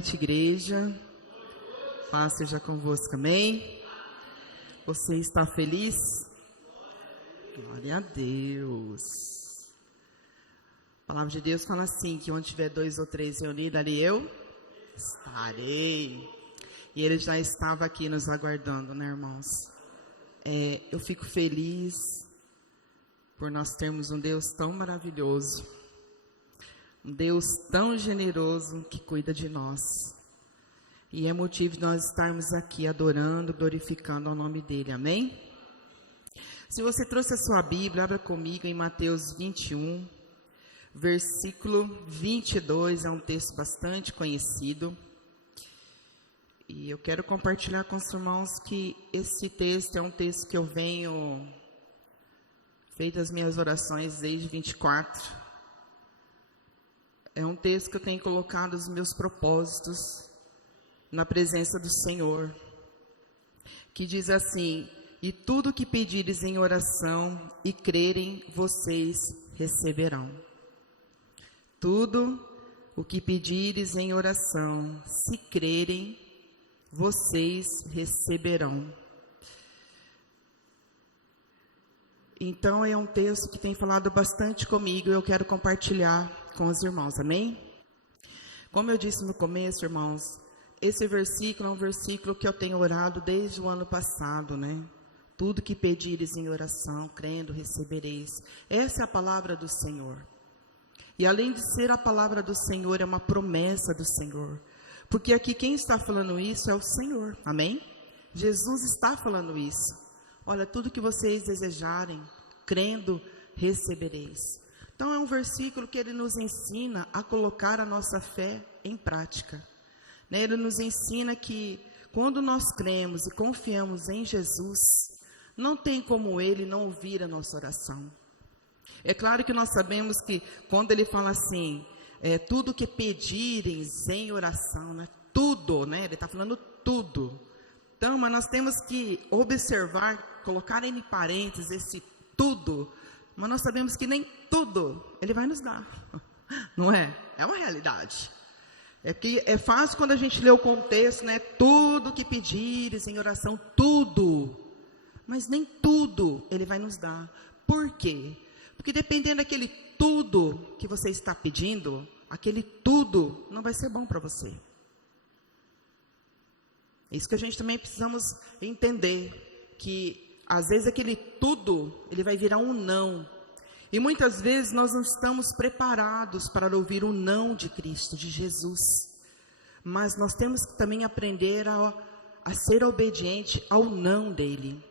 noite, igreja. Paz seja convosco, amém? Você está feliz? Glória a Deus. A palavra de Deus fala assim, que onde tiver 2 ou 3 reunidos, ali eu estarei. E ele já estava aqui nos aguardando, né, irmãos? Eu fico feliz por nós termos um Deus tão maravilhoso. Um Deus tão generoso que cuida de nós. E é motivo de nós estarmos aqui adorando, glorificando ao nome dele, amém? Se você trouxe a sua Bíblia, abra comigo em Mateus 21, versículo 22, é um texto bastante conhecido. E eu quero compartilhar com os irmãos que esse texto é um texto que eu venho feito as minhas orações desde 24. É um texto que eu tenho colocado os meus propósitos na presença do Senhor, que diz assim: e tudo que pedires em oração e crerem, vocês receberão. Tudo o que pedires em oração, se crerem, vocês receberão. Então é um texto que tem falado bastante comigo e eu quero compartilhar com os irmãos, amém? Como eu disse no começo, irmãos, esse versículo é um versículo que eu tenho orado desde o ano passado, né? Tudo que pedires em oração, crendo, recebereis. Essa é a palavra do Senhor. E além de ser a palavra do Senhor, é uma promessa do Senhor. Porque aqui quem está falando isso é o Senhor, amém? Jesus está falando isso. Olha, tudo que vocês desejarem, crendo, recebereis. Então é um versículo que ele nos ensina a colocar a nossa fé em prática. Ele nos ensina que quando nós cremos e confiamos em Jesus, não tem como ele não ouvir a nossa oração. É claro que nós sabemos que quando ele fala assim, tudo que pedirem em oração, né? Tudo, né? Ele está falando tudo. Então, mas nós temos que observar, colocar em parênteses esse tudo, mas nós sabemos que nem tudo ele vai nos dar, não é? É uma realidade. É que é fácil quando a gente lê o contexto, né? Tudo que pedires em oração, tudo. Mas nem tudo ele vai nos dar. Por quê? Porque dependendo daquele tudo que você está pedindo, aquele tudo não vai ser bom para você. É isso que a gente também precisamos entender, que às vezes aquele tudo, ele vai virar um não. E muitas vezes nós não estamos preparados para ouvir o não de Cristo, de Jesus. Mas nós temos que também aprender a ser obediente ao não dele.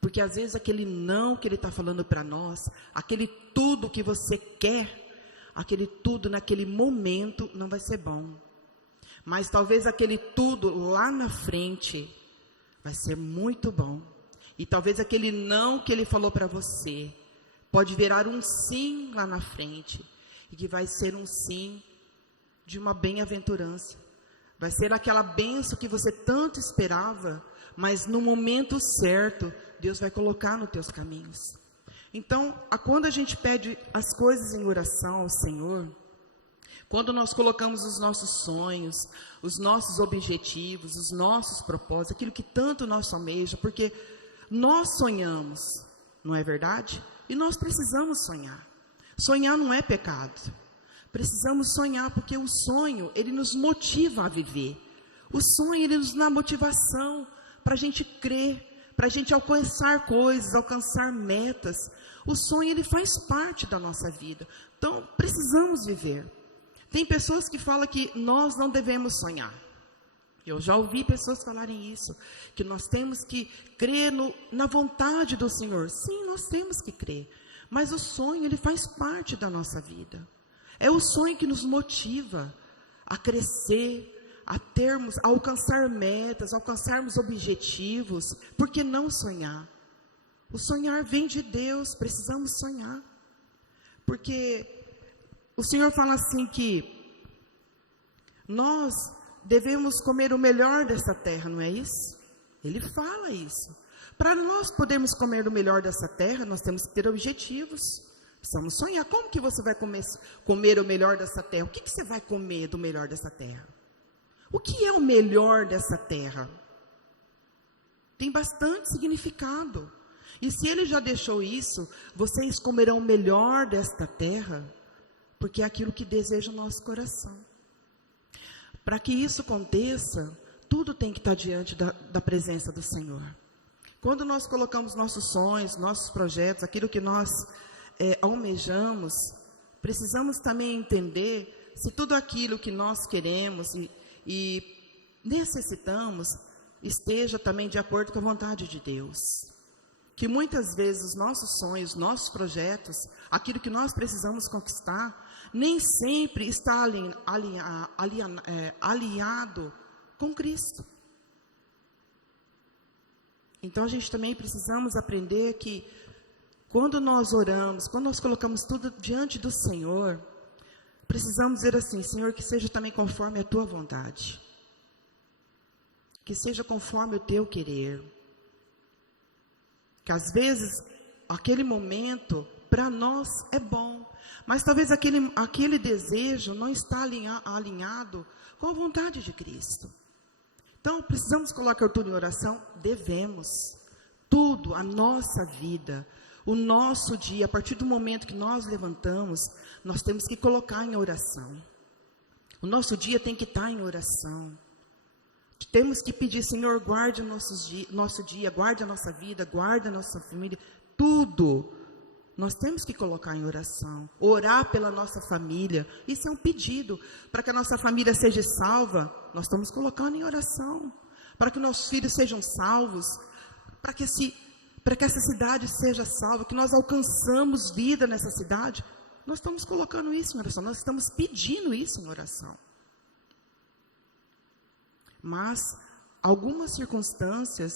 Porque às vezes aquele não que ele está falando para nós, aquele tudo que você quer, aquele tudo naquele momento não vai ser bom. Mas talvez aquele tudo lá na frente vai ser muito bom. E talvez aquele não que ele falou para você pode virar um sim lá na frente. E que vai ser um sim de uma bem-aventurança. Vai ser aquela bênção que você tanto esperava, mas no momento certo, Deus vai colocar nos teus caminhos. Então, quando a gente pede as coisas em oração ao Senhor, quando nós colocamos os nossos sonhos, os nossos objetivos, os nossos propósitos, aquilo que tanto nós almejamos, porque nós sonhamos, não é verdade? E nós precisamos sonhar. Sonhar não é pecado. Precisamos sonhar, porque o sonho, ele nos motiva a viver. O sonho, ele nos dá motivação para a gente crer, para a gente alcançar coisas, alcançar metas. O sonho, ele faz parte da nossa vida. Então, precisamos viver. Tem pessoas que falam que nós não devemos sonhar. Eu já ouvi pessoas falarem isso, que nós temos que crer na vontade do Senhor. Sim, nós temos que crer, mas o sonho, ele faz parte da nossa vida. É o sonho que nos motiva a crescer, a alcançar metas, alcançarmos objetivos. Por que não sonhar? O sonhar vem de Deus, precisamos sonhar. Porque o Senhor fala assim que nós devemos comer o melhor dessa terra, não é isso? Ele fala isso. Para nós podermos comer o melhor dessa terra, nós temos que ter objetivos. Precisamos sonhar. Como que você vai comer o melhor dessa terra? O que você vai comer do melhor dessa terra? O que é o melhor dessa terra? Tem bastante significado. E se ele já deixou isso, vocês comerão o melhor desta terra, porque é aquilo que deseja o nosso coração. Para que isso aconteça, tudo tem que estar diante da presença do Senhor. Quando nós colocamos nossos sonhos, nossos projetos, aquilo que nós almejamos, precisamos também entender se tudo aquilo que nós queremos e necessitamos esteja também de acordo com a vontade de Deus. Que muitas vezes os nossos sonhos, nossos projetos, aquilo que nós precisamos conquistar, nem sempre está alinhado com Cristo. Então a gente também precisamos aprender que quando nós oramos, quando nós colocamos tudo diante do Senhor, precisamos dizer assim: Senhor, que seja também conforme a tua vontade, que seja conforme o teu querer. Que às vezes aquele momento para nós é bom, mas talvez aquele desejo não está alinhado com a vontade de Cristo. Então precisamos colocar tudo em oração? Devemos. Tudo, a nossa vida, o nosso dia, a partir do momento que nós levantamos, nós temos que colocar em oração. O nosso dia tem que estar em oração. Temos que pedir: Senhor, guarde o nosso dia, guarde a nossa vida, guarde a nossa família. Tudo nós temos que colocar em oração. Orar pela nossa família, isso é um pedido. Para que a nossa família seja salva, nós estamos colocando em oração. Para que nossos filhos sejam salvos, para que essa cidade seja salva, que nós alcançamos vida nessa cidade, nós estamos colocando isso em oração, nós estamos pedindo isso em oração. Mas, algumas circunstâncias,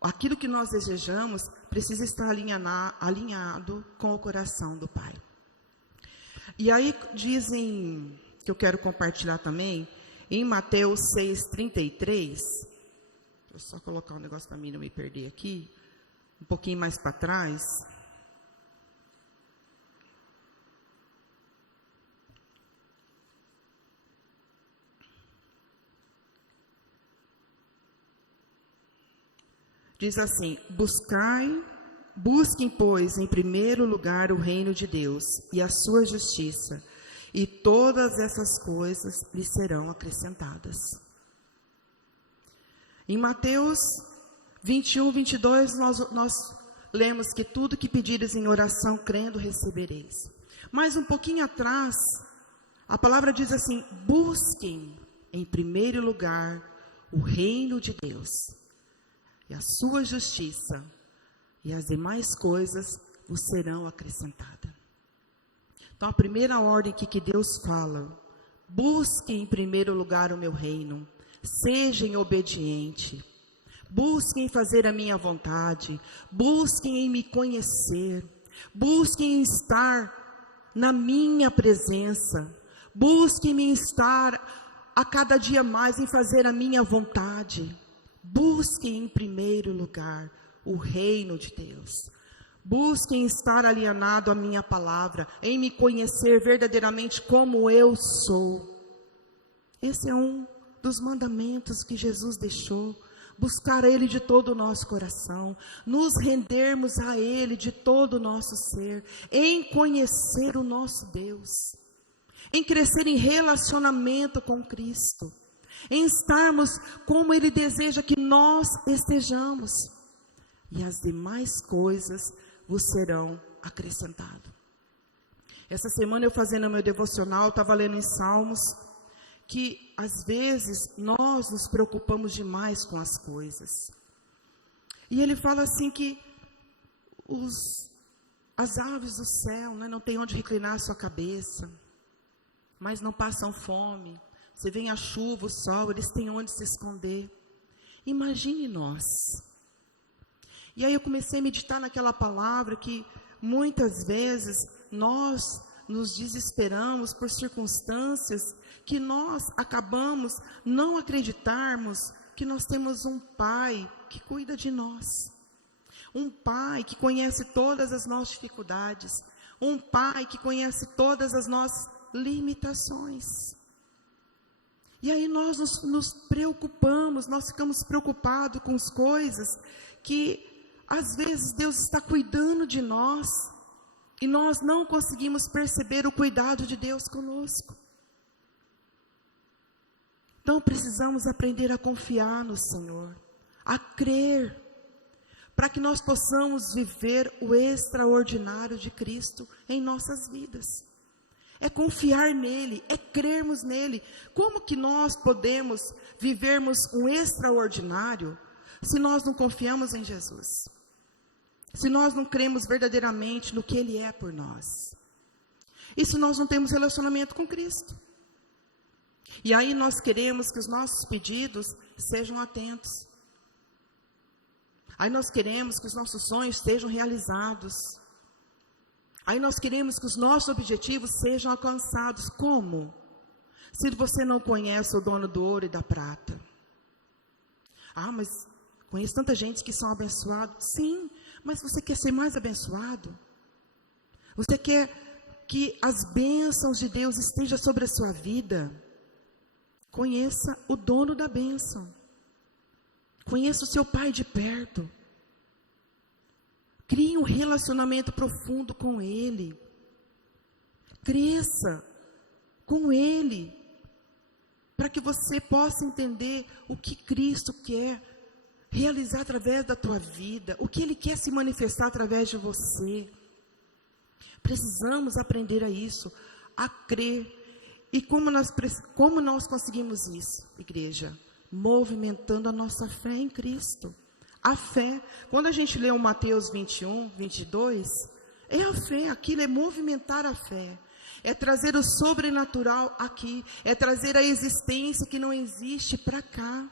aquilo que nós desejamos, precisa estar alinhado com o coração do Pai. E aí dizem, que eu quero compartilhar também, em Mateus 6,33, deixa eu só colocar um negócio para mim não me perder aqui, um pouquinho mais para trás. Diz assim: busquem, pois, em primeiro lugar o reino de Deus e a sua justiça, e todas essas coisas lhes serão acrescentadas. Em Mateus 21, 22, nós lemos que tudo que pedires em oração, crendo, recebereis. Mas um pouquinho atrás, a palavra diz assim: busquem em primeiro lugar o reino de Deus e a sua justiça, e as demais coisas vos serão acrescentadas. Então a primeira ordem que Deus fala: busquem em primeiro lugar o meu reino, sejam obedientes, busquem fazer a minha vontade, busquem em me conhecer, busquem em estar na minha presença, busquem em estar a cada dia mais em fazer a minha vontade. Busquem em primeiro lugar o reino de Deus. Busquem estar alienado à minha palavra, em me conhecer verdadeiramente como eu sou. Esse é um dos mandamentos que Jesus deixou. Buscar Ele de todo o nosso coração, nos rendermos a Ele de todo o nosso ser, em conhecer o nosso Deus, em crescer em relacionamento com Cristo, em estarmos como Ele deseja que nós estejamos, e as demais coisas vos serão acrescentadas. Essa semana eu fazendo o meu devocional, estava lendo em Salmos, que às vezes nós nos preocupamos demais com as coisas. E ele fala assim que as aves do céu, né, não tem onde reclinar a sua cabeça, mas não passam fome. Você vem a chuva, o sol, eles têm onde se esconder. Imagine nós. E aí eu comecei a meditar naquela palavra que muitas vezes nós nos desesperamos por circunstâncias que nós acabamos não acreditarmos que nós temos um Pai que cuida de nós. Um Pai que conhece todas as nossas dificuldades. Um Pai que conhece todas as nossas limitações. E aí nós nos preocupamos, nós ficamos preocupados com as coisas que às vezes Deus está cuidando de nós e nós não conseguimos perceber o cuidado de Deus conosco. Então precisamos aprender a confiar no Senhor, a crer, para que nós possamos viver o extraordinário de Cristo em nossas vidas. É confiar nele, é crermos nele. Como que nós podemos vivermos um extraordinário se nós não confiamos em Jesus? Se nós não cremos verdadeiramente no que ele é por nós? E se nós não temos relacionamento com Cristo? E aí nós queremos que os nossos pedidos sejam atentos. Aí nós queremos que os nossos sonhos sejam realizados. Aí nós queremos que os nossos objetivos sejam alcançados. Como? Se você não conhece o dono do ouro e da prata. Ah, mas conheço tanta gente que são abençoados. Sim, mas você quer ser mais abençoado? Você quer que as bênçãos de Deus estejam sobre a sua vida? Conheça o dono da bênção. Conheça o seu pai de perto. Crie um relacionamento profundo com ele. Cresça com ele. Para que você possa entender o que Cristo quer realizar através da tua vida. O que ele quer se manifestar através de você. Precisamos aprender a isso. A crer. E como nós conseguimos isso, igreja? Movimentando a nossa fé em Cristo. A fé, quando a gente lê o Mateus 21, 22, é a fé, aquilo é movimentar a fé. É trazer o sobrenatural aqui, é trazer a existência que não existe para cá.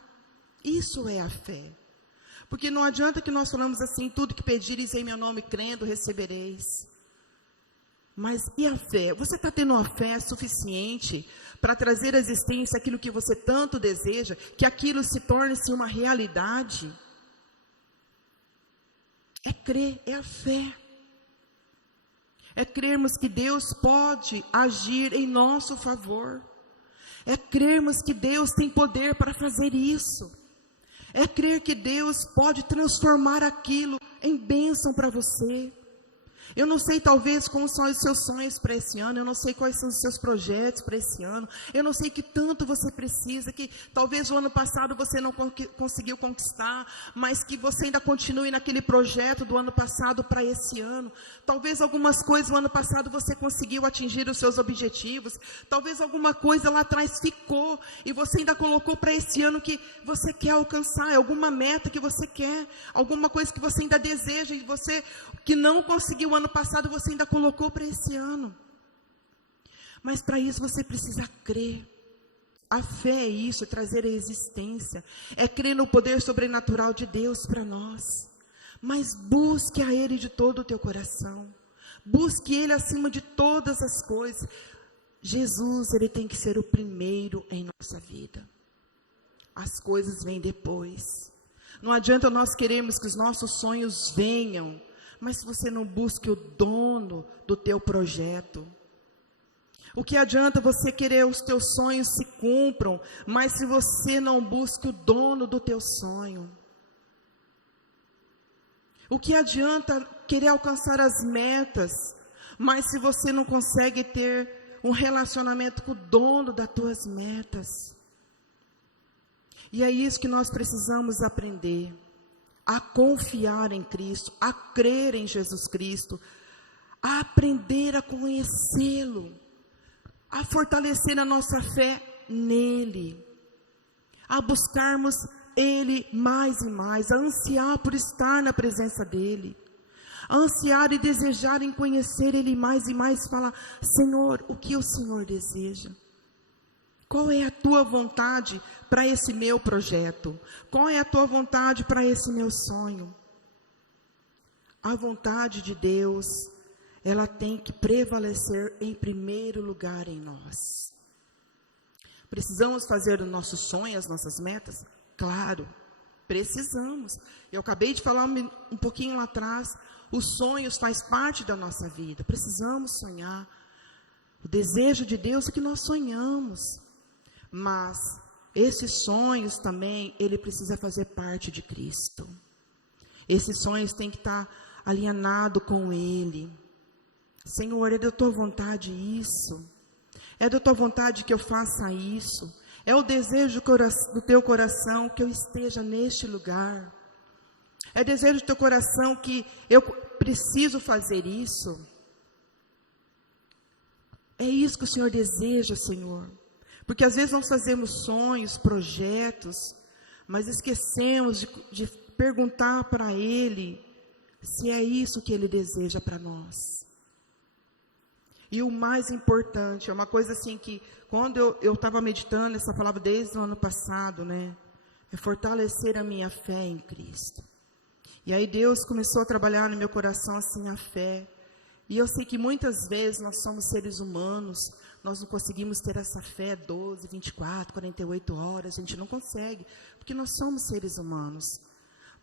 Isso é a fé. Porque não adianta que nós falamos assim, tudo que pedires em meu nome crendo, recebereis. Mas e a fé? Você está tendo uma fé suficiente para trazer à existência aquilo que você tanto deseja, que aquilo se torne-se uma realidade? É crer, é a fé. É crermos que Deus pode agir em nosso favor. É crermos que Deus tem poder para fazer isso. É crer que Deus pode transformar aquilo em bênção para você. Eu não sei talvez como são os seus sonhos para esse ano, eu não sei quais são os seus projetos para esse ano, eu não sei que tanto você precisa, que talvez o ano passado você não conseguiu conquistar, mas que você ainda continue naquele projeto do ano passado para esse ano. Talvez algumas coisas no ano passado você conseguiu atingir os seus objetivos, talvez alguma coisa lá atrás ficou e você ainda colocou para esse ano que você quer alcançar, alguma meta que você quer, alguma coisa que você ainda deseja e você que não conseguiu ano passado você ainda colocou para esse ano. Mas para isso você precisa crer. A fé é isso, é trazer a existência, é crer no poder sobrenatural de Deus para nós. Mas busque a Ele de todo o teu coração. Busque Ele acima de todas as coisas. Jesus, Ele tem que ser o primeiro em nossa vida. As coisas vêm depois. Não adianta nós queremos que os nossos sonhos venham, mas se você não busca o dono do teu projeto. O que adianta você querer os teus sonhos se cumpram, mas se você não busca o dono do teu sonho. O que adianta querer alcançar as metas, mas se você não consegue ter um relacionamento com o dono das tuas metas. E é isso que nós precisamos aprender. A confiar em Cristo, a crer em Jesus Cristo, a aprender a conhecê-lo, a fortalecer a nossa fé nele, a buscarmos Ele mais e mais, a ansiar por estar na presença dEle, a ansiar e desejar em conhecer Ele mais e mais, falar, Senhor, o que o Senhor deseja? Qual é a tua vontade para esse meu projeto? Qual é a tua vontade para esse meu sonho? A vontade de Deus, ela tem que prevalecer em primeiro lugar em nós. Precisamos fazer o nosso sonho, as nossas metas? Claro, precisamos. Eu acabei de falar um pouquinho lá atrás, os sonhos faz parte da nossa vida. Precisamos sonhar. O desejo de Deus é que nós sonhamos. Mas esses sonhos também, ele precisa fazer parte de Cristo. Esses sonhos têm que estar alinhados com Ele. Senhor, é da tua vontade isso. É da tua vontade que eu faça isso. É o desejo do teu coração que eu esteja neste lugar. É desejo do teu coração que eu preciso fazer isso. É isso que o Senhor deseja, Senhor. Porque às vezes nós fazemos sonhos, projetos, mas esquecemos de perguntar para Ele se é isso que Ele deseja para nós. E o mais importante, é uma coisa assim que, quando eu estava meditando essa palavra desde o ano passado, né? É fortalecer a minha fé em Cristo. E aí Deus começou a trabalhar no meu coração assim a fé. E eu sei que muitas vezes nós somos seres humanos, nós não conseguimos ter essa fé 12, 24, 48 horas, a gente não consegue, porque nós somos seres humanos.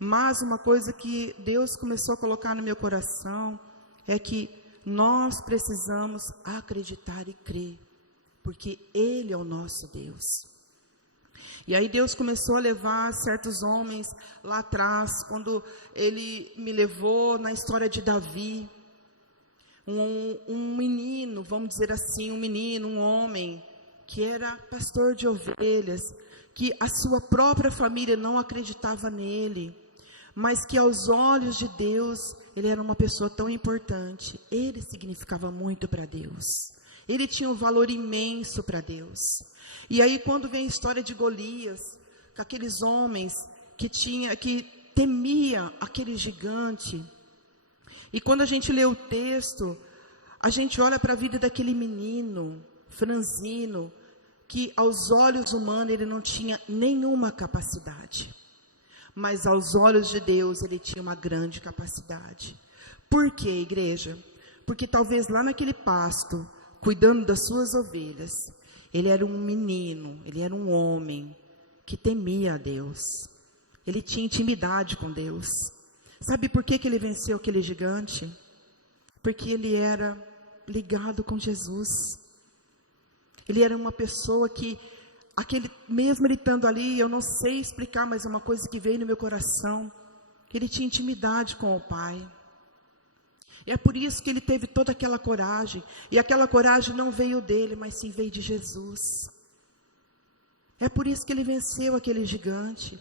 Mas uma coisa que Deus começou a colocar no meu coração é que nós precisamos acreditar e crer, porque Ele é o nosso Deus. E aí Deus começou a levar certos homens lá atrás, quando Ele me levou na história de Davi, um menino, vamos dizer assim, um homem, que era pastor de ovelhas, que a sua própria família não acreditava nele, mas que aos olhos de Deus, ele era uma pessoa tão importante, ele significava muito para Deus, ele tinha um valor imenso para Deus. E aí quando vem a história de Golias, com aqueles homens que temia aquele gigante, e quando a gente lê o texto, a gente olha para a vida daquele menino, franzino, que aos olhos humanos ele não tinha nenhuma capacidade. Mas aos olhos de Deus ele tinha uma grande capacidade. Por quê, igreja? Porque talvez lá naquele pasto, cuidando das suas ovelhas, ele era um menino, ele era um homem que temia a Deus. Ele tinha intimidade com Deus. Sabe por que ele venceu aquele gigante? Porque ele era ligado com Jesus. Ele era uma pessoa que, mesmo ele estando ali, eu não sei explicar, mas é uma coisa que veio no meu coração, que ele tinha intimidade com o Pai. E é por isso que ele teve toda aquela coragem, e aquela coragem não veio dele, mas sim veio de Jesus. É por isso que ele venceu aquele gigante.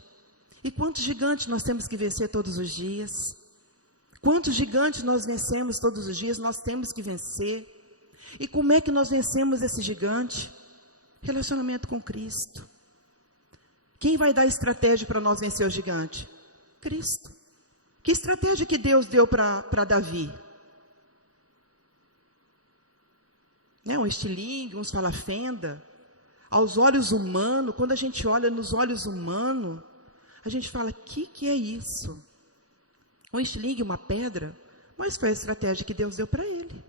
E quantos gigantes nós temos que vencer todos os dias? Quantos gigantes nós vencemos todos os dias, nós temos que vencer. E como é que nós vencemos esse gigante? Relacionamento com Cristo. Quem vai dar estratégia para nós vencer o gigante? Cristo. Que estratégia que Deus deu para Davi? Um estilingue, uns fala fenda. Aos olhos humanos, quando a gente olha nos olhos humanos, a gente fala, que é isso? Um estilingue, uma pedra? Mas foi a estratégia que Deus deu para ele.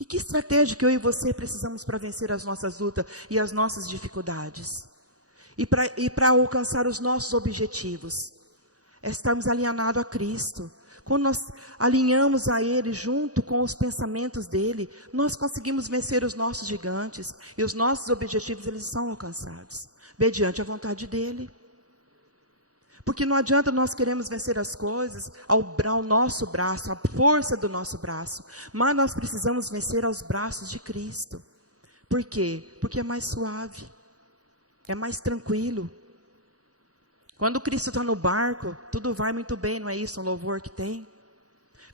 E que estratégia que eu e você precisamos para vencer as nossas lutas e as nossas dificuldades? E para alcançar os nossos objetivos? É estarmos alinhados a Cristo. Quando nós alinhamos a Ele junto com os pensamentos dEle, nós conseguimos vencer os nossos gigantes. E os nossos objetivos, eles são alcançados. Mediante a vontade dEle. Porque não adianta nós queremos vencer as coisas ao nosso braço, à força do nosso braço. Mas nós precisamos vencer aos braços de Cristo. Por quê? Porque é mais suave. É mais tranquilo. Quando Cristo está no barco, tudo vai muito bem, não é isso? Um louvor que tem.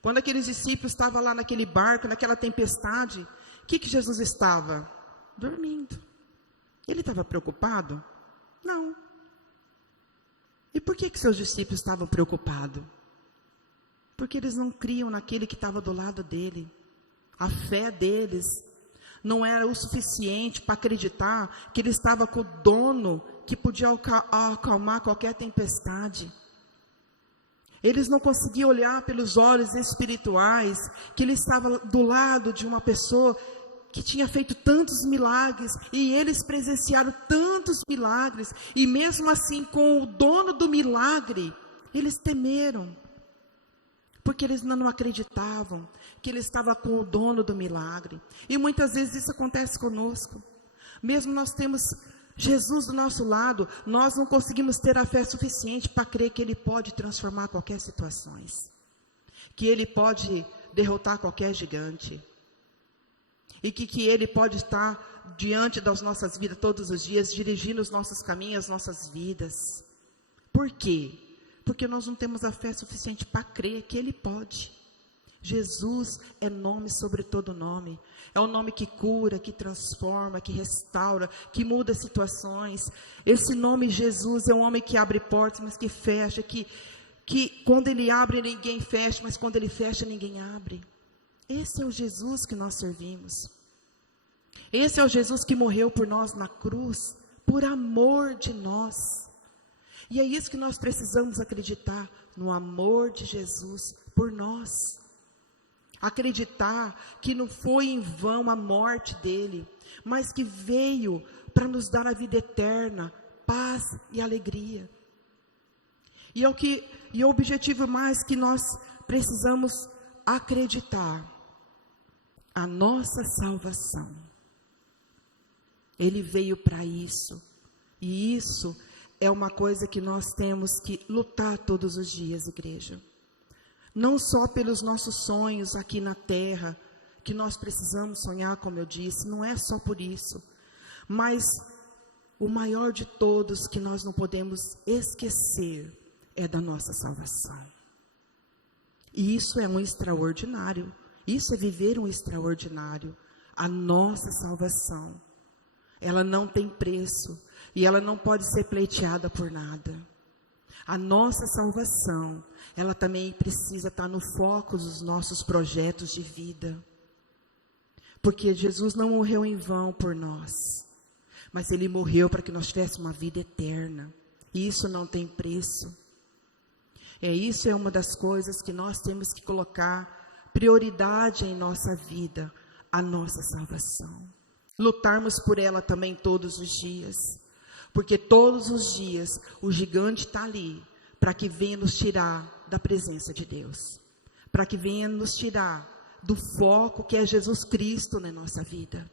Quando aqueles discípulos estavam lá naquele barco, naquela tempestade, o que Jesus estava? Dormindo. Ele estava preocupado? Não. E por que seus discípulos estavam preocupados? Porque eles não criam naquele que estava do lado dele. A fé deles não era o suficiente para acreditar que ele estava com o dono que podia acalmar qualquer tempestade. Eles não conseguiam olhar pelos olhos espirituais que ele estava do lado de uma pessoa que tinha feito tantos milagres, e eles presenciaram tantos milagres, e mesmo assim com o dono do milagre, eles temeram, porque eles não acreditavam que ele estava com o dono do milagre. E muitas vezes isso acontece conosco. Mesmo nós temos Jesus do nosso lado, nós não conseguimos ter a fé suficiente para crer que Ele pode transformar qualquer situação, que Ele pode derrotar qualquer gigante, e que Ele pode estar diante das nossas vidas todos os dias, dirigindo os nossos caminhos, as nossas vidas. Por quê? Porque nós não temos a fé suficiente para crer que Ele pode. Jesus é nome sobre todo nome, é um nome que cura, que transforma, que restaura, que muda situações. Esse nome Jesus é um nome que abre portas, mas que fecha, que quando Ele abre ninguém fecha, mas quando Ele fecha ninguém abre. Esse é o Jesus que nós servimos, esse é o Jesus que morreu por nós na cruz, por amor de nós, e é isso que nós precisamos acreditar, no amor de Jesus por nós. Acreditar que não foi em vão a morte dele, mas que veio para nos dar a vida eterna, paz e alegria. E o objetivo mais que nós precisamos acreditar, a nossa salvação. Ele veio para isso, e isso é uma coisa que nós temos que lutar todos os dias, igreja. Não só pelos nossos sonhos aqui na terra, que nós precisamos sonhar, como eu disse, não é só por isso, mas o maior de todos que nós não podemos esquecer é da nossa salvação. E isso é um extraordinário, isso é viver um extraordinário. A nossa salvação, ela não tem preço e ela não pode ser pleiteada por nada. A nossa salvação, ela também precisa estar no foco dos nossos projetos de vida. Porque Jesus não morreu em vão por nós, mas Ele morreu para que nós tivéssemos uma vida eterna. E isso não tem preço. Isso é uma das coisas que nós temos que colocar prioridade em nossa vida, a nossa salvação. Lutarmos por ela também todos os dias. Porque todos os dias o gigante está ali para que venha nos tirar da presença de Deus. Para que venha nos tirar do foco que é Jesus Cristo na nossa vida.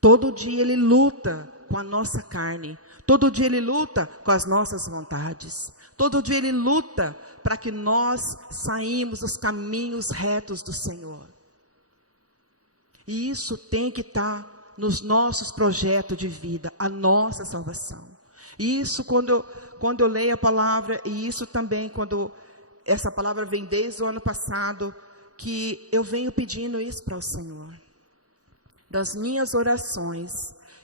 Todo dia Ele luta com a nossa carne. Todo dia Ele luta com as nossas vontades. Todo dia Ele luta para que nós saímos dos caminhos retos do Senhor. E isso tem que estar nos nossos projetos de vida, a nossa salvação. E isso quando eu leio a palavra, e isso também quando essa palavra vem desde o ano passado, que eu venho pedindo isso para o Senhor. Das minhas orações,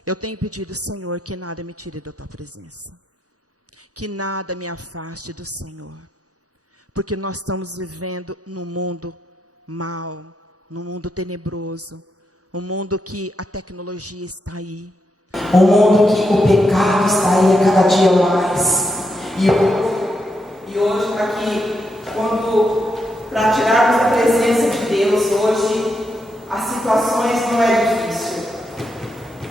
eu tenho pedido, Senhor, que nada me tire da tua presença. Que nada me afaste do Senhor. Porque nós estamos vivendo num mundo mau, num mundo tenebroso, um mundo que a tecnologia está aí. Um mundo que o pecado está aí a cada dia mais. E hoje, para tirarmos a presença de Deus, hoje, as situações não é difícil.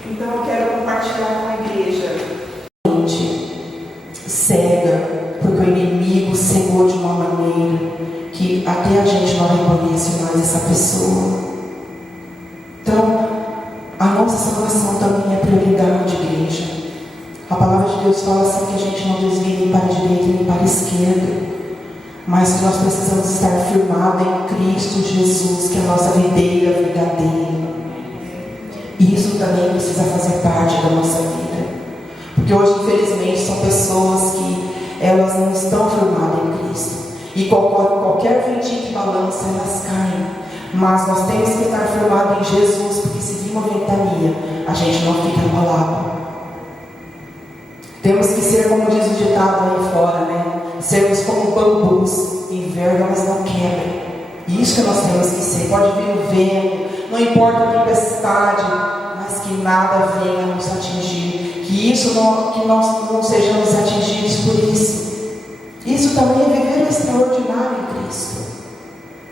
Então eu quero compartilhar com a igreja. Cega, porque o inimigo cegou de uma maneira que até a gente não reconhece mais essa pessoa. Então, a nossa salvação também é prioridade, igreja. A palavra de Deus fala assim que a gente não desvia nem para a direita nem para a esquerda, mas que nós precisamos estar firmados em Cristo Jesus, que é a nossa videira verdadeira. E isso também precisa fazer parte da nossa vida. Porque hoje, infelizmente, são pessoas que elas não estão firmadas em Cristo. E qualquer ventinho que balança, elas caem. Mas nós temos que estar firmados em Jesus, porque se vir uma ventania, a gente não fica abalado. Temos que ser, como diz o ditado aí fora, né? Sermos como bambus, envergam, mas não quebram. Isso que nós temos que ser. Pode vir o vento, não importa a tempestade, mas que nada venha nos atingir. Que nós não sejamos atingidos por isso. Isso também é viver o extraordinário em Cristo.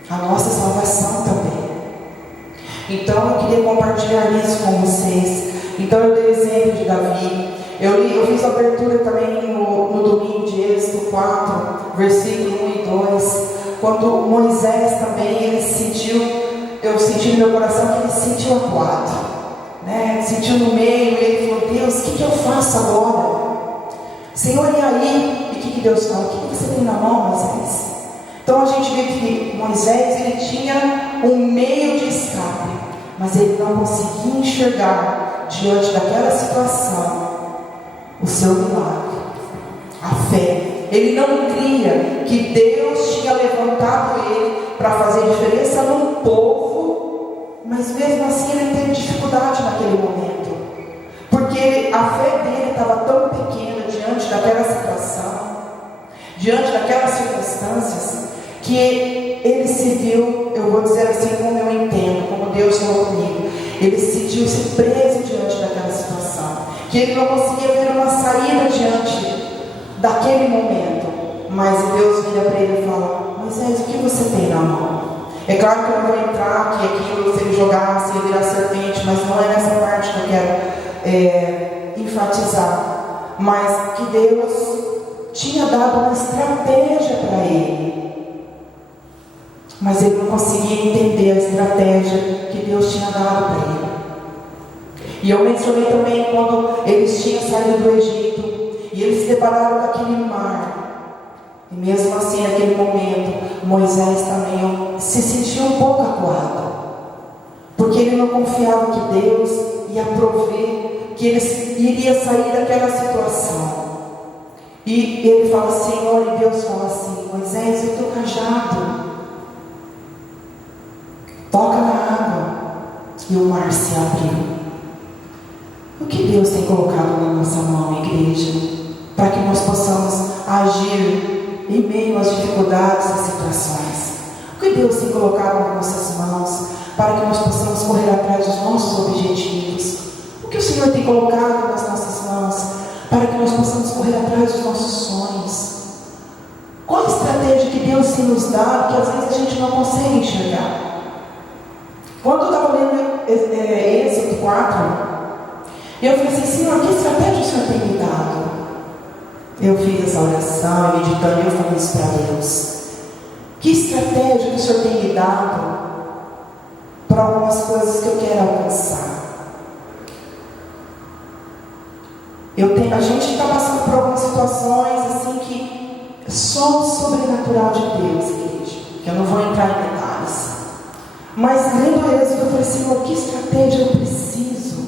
A nossa salvação também. Então eu queria compartilhar isso com vocês. Então eu dei o exemplo de Davi. Eu fiz a abertura também no domingo de Êxodo 4, versículo 1 e 2. Quando Moisés também, eu senti no meu coração que ele se sentiu acuado. né, sentiu no meio, e ele falou: Deus, o que eu faço agora? Senhor, e aí? E o que Deus fala? O que você tem na mão, Moisés? Então a gente vê que Moisés, ele tinha um meio de escape, mas ele não conseguia enxergar diante daquela situação o seu milagre, a fé. Ele não cria que Deus tinha levantado ele para fazer diferença no povo, mas mesmo assim ele teve dificuldade naquele momento, porque a fé dele estava tão pequena diante daquela situação, diante daquelas circunstâncias, que ele se viu, eu vou dizer assim como eu entendo, como Deus falou comigo, ele se sentiu-se preso diante daquela situação, que ele não conseguia ver uma saída diante daquele momento. Mas Deus vira para ele e fala: Moisés, o que você tem na mão? É claro que eu não vou entrar que aquilo, se ele jogasse, ele virar serpente, mas não é nessa parte que eu quero enfatizar. Mas que Deus tinha dado uma estratégia para ele, mas ele não conseguia entender a estratégia que Deus tinha dado para ele. E eu mencionei também quando eles tinham saído do Egito e eles se depararam com aquele mar, e mesmo assim naquele momento Moisés também se sentiu um pouco acuado, porque ele não confiava que Deus ia prover, que ele iria sair daquela situação. E ele fala: Senhor, e Deus fala assim: Moisés, o teu cajado toca na água, e o mar se abriu. O que Deus tem colocado na nossa mão, igreja, para que nós possamos agir em meio às dificuldades e situações? O que Deus tem colocado nas nossas mãos para que nós possamos correr atrás dos nossos objetivos? O que o Senhor tem colocado nas nossas mãos para que nós possamos correr atrás dos nossos sonhos? Qual a estratégia que Deus tem nos dado que às vezes a gente não consegue enxergar? Quando eu estava lendo Êxodo 4, eu falei assim: Senhor, que estratégia o Senhor tem me dado? Eu fiz essa oração, meditando, e eu falei isso para Deus: que estratégia que o Senhor tem me dado para algumas coisas que eu quero alcançar? A gente está passando por algumas situações assim que só o sobrenatural de Deus, igreja, que eu não vou entrar em detalhes. Mas lendo Êxodo, eu falei: Senhor, que estratégia eu preciso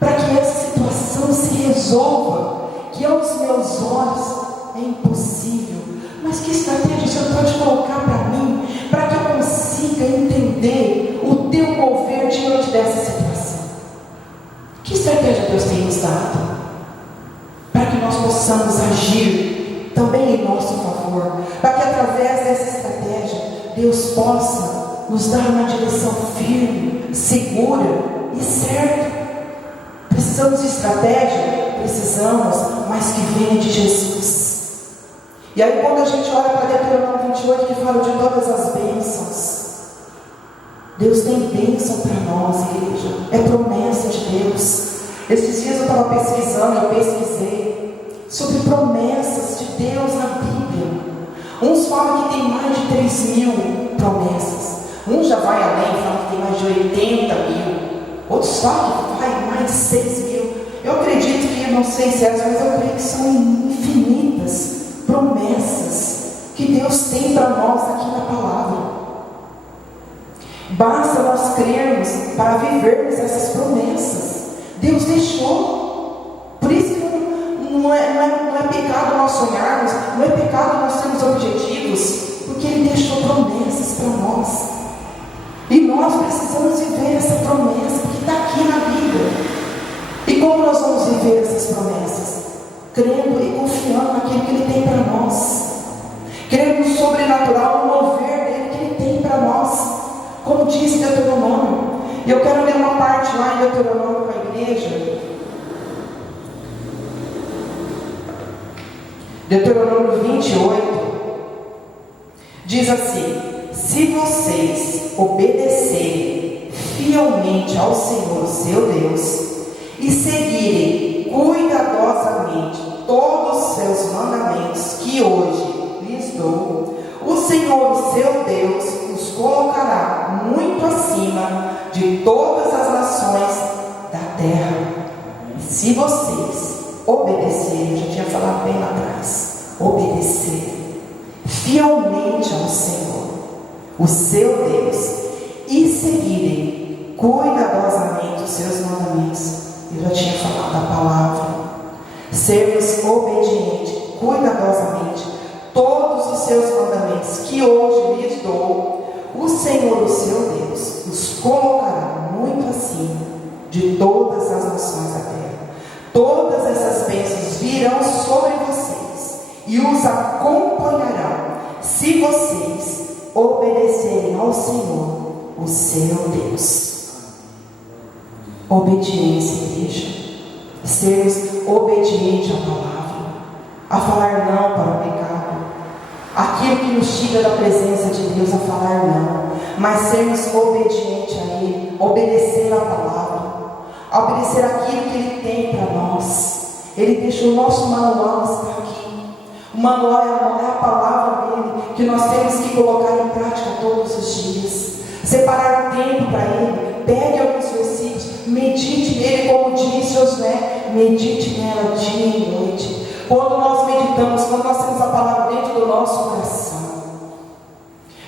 para que essa situação se resolva, que aos meus olhos é impossível, mas que estratégia o Senhor pode colocar para mim, para que eu consiga entender o teu mover diante dessa situação? Que estratégia Deus tem nos dado para que nós possamos agir também em nosso favor, para que através dessa estratégia Deus possa nos dar uma direção firme, segura e certa? Precisamos de estratégia? Precisamos, mas que venha de Jesus. E aí quando a gente olha para Deuteronômio 28, que fala de todas as bênçãos, Deus tem bênção para nós, igreja, é promessa de Deus. Esses dias eu pesquisei sobre promessas de Deus na Bíblia. Uns falam que tem mais de 3.000 promessas, uns já vai além, falam que tem mais de 80.000, outros falam que vai mais de 6.000. Eu acredito que, não sei se é, mas eu creio que são infinitas promessas que Deus tem para nós aqui na palavra. Basta nós crermos para vivermos essas promessas. Deus deixou. Por isso que não é pecado nós sonharmos, não é pecado nós termos objetivos, porque Ele deixou promessas para nós. E nós precisamos viver essa promessa que está aqui na Bíblia. E como nós vamos viver essas promessas? Crendo e confiando naquilo que Ele tem para nós, crendo no sobrenatural, no mover dele que Ele tem para nós, como diz Deuteronômio. E eu quero ler uma parte lá em Deuteronômio com a igreja. Deuteronômio 28 diz assim: se vocês obedecerem fielmente ao Senhor seu Deus e seguirem cuidadosamente todos os seus mandamentos que hoje lhes dou, o Senhor, o seu Deus, os colocará muito acima de todas as nações da obedecer, eu já tinha falado bem lá atrás, obedecer fielmente ao Senhor, o seu Deus, e seguirem cuidadosamente os seus mandamentos. Eu já tinha falado a palavra, sermos obedientes, cuidadosamente, todos os seus mandamentos que hoje lhes dou, o Senhor, o seu Deus, os colocará muito acima de todas as nações da terra. Todas essas bênçãos virão sobre vocês e os acompanharão, se vocês obedecerem ao Senhor, o seu Deus. Obediência, igreja. Sermos obedientes à palavra, a falar não para o pecado, aquilo que nos tira da presença de Deus, a falar não, mas sermos obedientes a Ele, obedecer a palavra, obedecer aquilo que Ele tem para nós. Ele deixou o nosso manual, está aqui. O manual é a palavra dele, que nós temos que colocar em prática todos os dias. Separar tempo para Ele, pegue alguns versículos, medite nele, como diz Josué, medite nela dia e noite. Quando nós meditamos, quando nós temos a palavra dentro do nosso coração,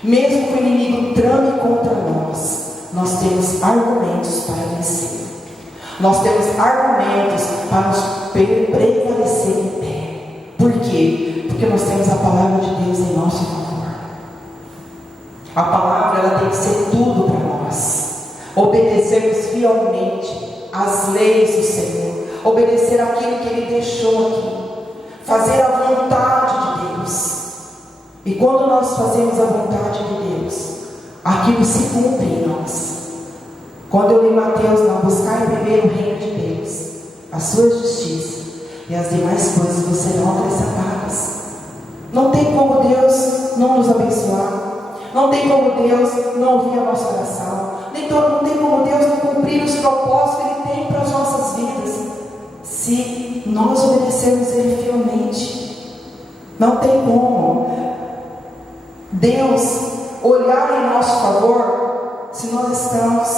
mesmo que o inimigo trame contra nós temos argumentos para vencer. Nós temos argumentos para nos prevalecer em pé. Por quê? Porque nós temos a palavra de Deus em nosso favor. A palavra, ela tem que ser tudo para nós. Obedecermos fielmente às leis do Senhor, obedecer aquilo que Ele deixou aqui, fazer a vontade de Deus. E quando nós fazemos a vontade de Deus, aquilo se cumpre em nós. Quando eu li Mateus, não, buscar primeiro o reino de Deus, a sua justiça, e as demais coisas vos serão acrescentadas. Não tem como Deus não nos abençoar. Não tem como Deus não ouvir a nossa oração. Não tem como Deus não cumprir os propósitos que Ele tem para as nossas vidas, se nós obedecermos Ele fielmente. Não tem como Deus olhar em nosso favor se nós estamos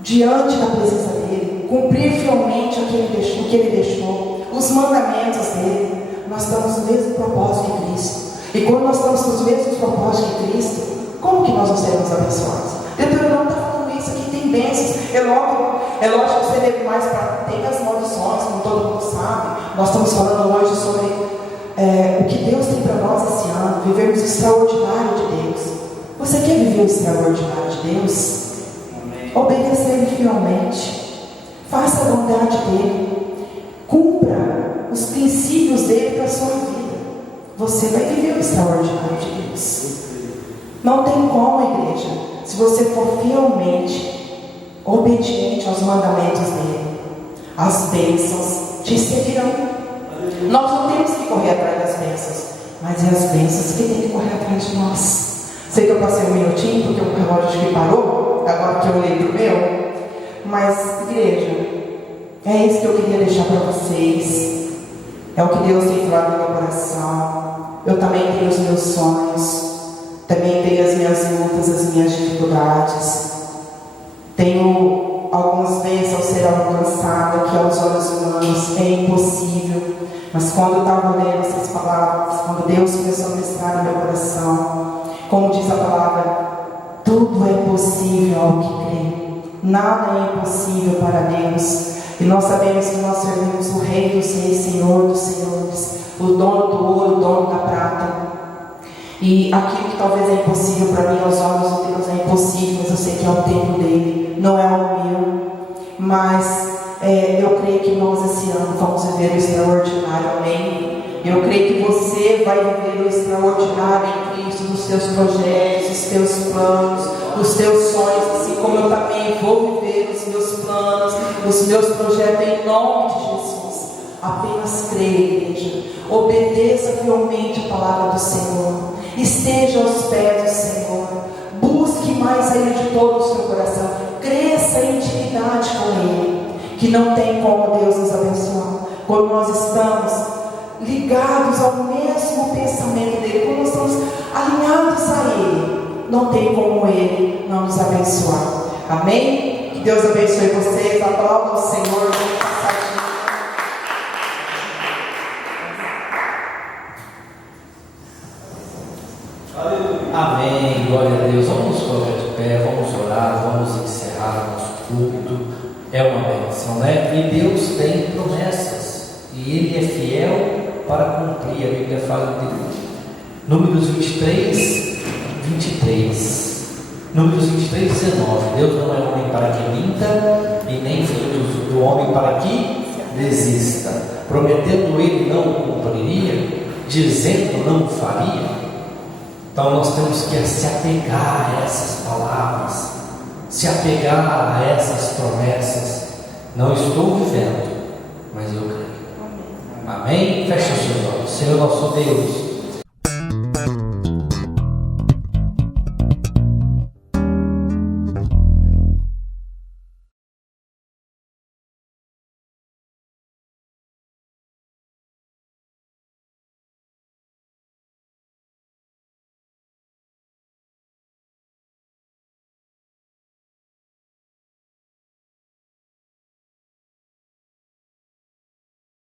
diante da presença dEle, cumprir fielmente o que Ele deixou, os mandamentos dEle. Nós estamos no mesmo propósito que Cristo. E quando nós estamos nos mesmos propósitos que Cristo, como que nós não seremos abençoados? Deuteronômio está falando isso aqui, tem bênçãos. É lógico que você deve mais para. Tem as maldições, como todo mundo sabe. Nós estamos falando hoje sobre o que Deus tem para nós esse ano, vivermos o extraordinário de Deus. Você quer viver o extraordinário de Deus? Obedeça a Ele fielmente, faça a vontade dEle, cumpra os princípios dEle para a sua vida. Você vai viver o extraordinário de Deus. Não tem como, igreja, se você for fielmente obediente aos mandamentos dEle, as bênçãos te seguirão. Nós não temos que correr atrás das bênçãos, mas é as bênçãos que tem que correr atrás de nós. Sei que eu passei um minutinho, porque o relógio que parou, agora que eu olhei para o meu, mas, igreja, é isso que eu queria deixar para vocês. É o que Deus tem falado no meu coração. Eu também tenho os meus sonhos, também tenho as minhas lutas, as minhas dificuldades. Tenho algumas vezes ao ser alcançada que aos olhos humanos é impossível. Mas quando eu estava lendo essas palavras, quando Deus começou a ministrar no meu coração, como diz a palavra, tudo é possível ao que crê. Nada é impossível para Deus. E nós sabemos que nós servimos o Rei dos Reis, Senhor dos Senhores, o dono do ouro, o dono da prata. E aquilo que talvez é impossível para mim, aos olhos de Deus é impossível, mas eu sei que é o tempo dele, não é o meu. Mas eu creio que nós esse ano vamos viver o extraordinário, amém? Eu creio que você vai viver o extraordinário em Cristo, nos seus projetos, os teus planos, os teus sonhos, assim como eu também vou viver os meus planos, os meus projetos em nome de Jesus. Apenas creia, igreja. Obedeça fielmente a palavra do Senhor. Esteja aos pés do Senhor. Busque mais a Ele de todo o seu coração. Cresça em intimidade com Ele. Que não tem como Deus nos abençoar quando nós estamos ligados ao mesmo pensamento dEle, quando nós estamos alinhados a Ele, não tem como Ele não nos abençoar. Amém? Que Deus abençoe vocês. Aplauda o Senhor. Amém, glória a Deus. Vamos colocar de pé, vamos orar, vamos encerrar nosso culto. É uma bênção, né? E Deus tem promessas, e Ele é fiel para cumprir. A Bíblia fala de Números 23, 23. Números 23, 19. Deus não é homem para que minta, e nem filho do homem para que desista. Prometendo Ele não o cumpriria, dizendo não o faria. Então nós temos que se apegar a essas palavras, se apegar a essas promessas. Não estou vivendo, mas eu creio. Amém? Feche os seus olhos. Senhor nosso Deus,